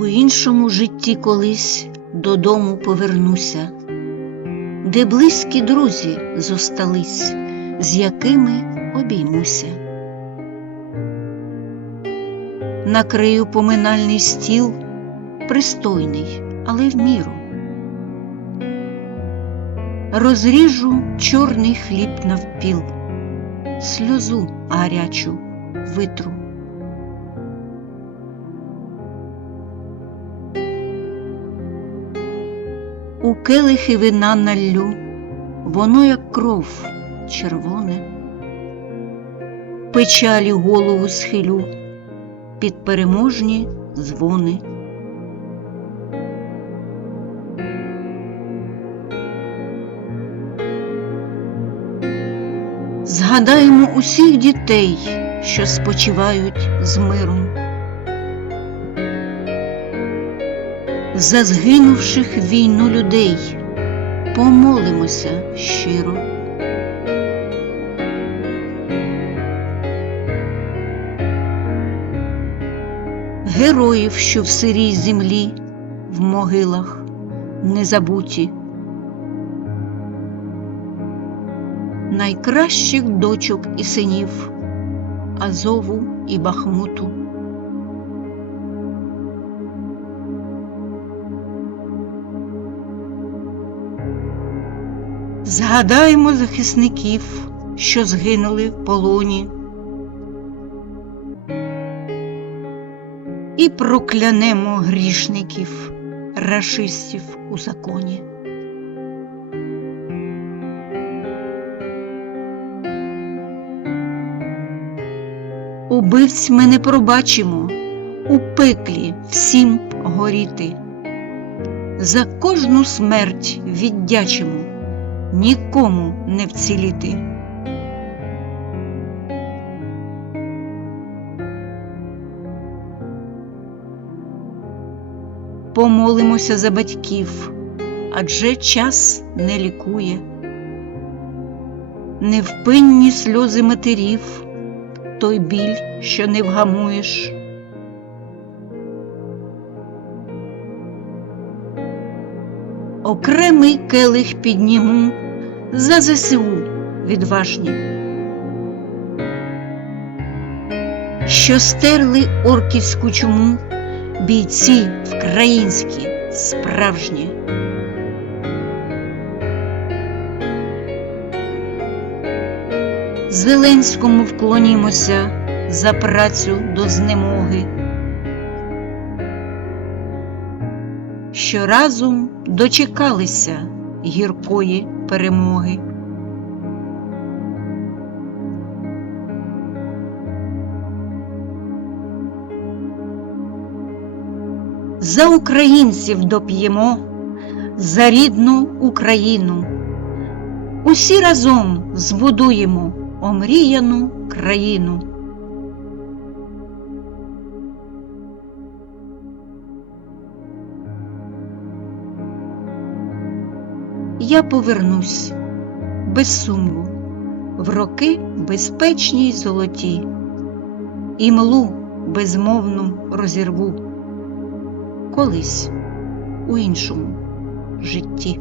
У іншому житті колись додому повернуся, де близькі друзі зостались, з якими обіймуся. Накрию поминальний стіл, пристойний, але в міру. Розріжу чорний хліб навпіл, сльозу гарячу витру. У келихи вина наллю, воно як кров червоне, печалі голову схилю під переможні дзвони. Згадаємо усіх дітей, що спочивають з миром. За згинувших війну людей помолимося щиро. Героїв, що в сирій землі, в могилах не забуті. Найкращих дочок і синів Азову і Бахмуту. Згадаємо захисників, що згинули в полоні, і проклянемо грішників, рашистів у законі. Убивць ми не пробачимо, у пеклі всім горіти. За кожну смерть віддячимо, нікому не вціліти. Помолимося за батьків, адже час не лікує. Невпинні сльози матерів, той біль, що не вгамуєш. Окремий келих підніму. За ЗСУ відважні, що стерли орківську чуму бійці вкраїнські справжні. Зеленському вклонімося за працю до знемоги, що разом дочекалися гіркої перемоги. За українців доп'ємо, за рідну Україну. Усі разом збудуємо омріяну країну. Я повернусь без сумніву, в роки безпечні й золоті, і млу безмовну розірву колись у іншому житті.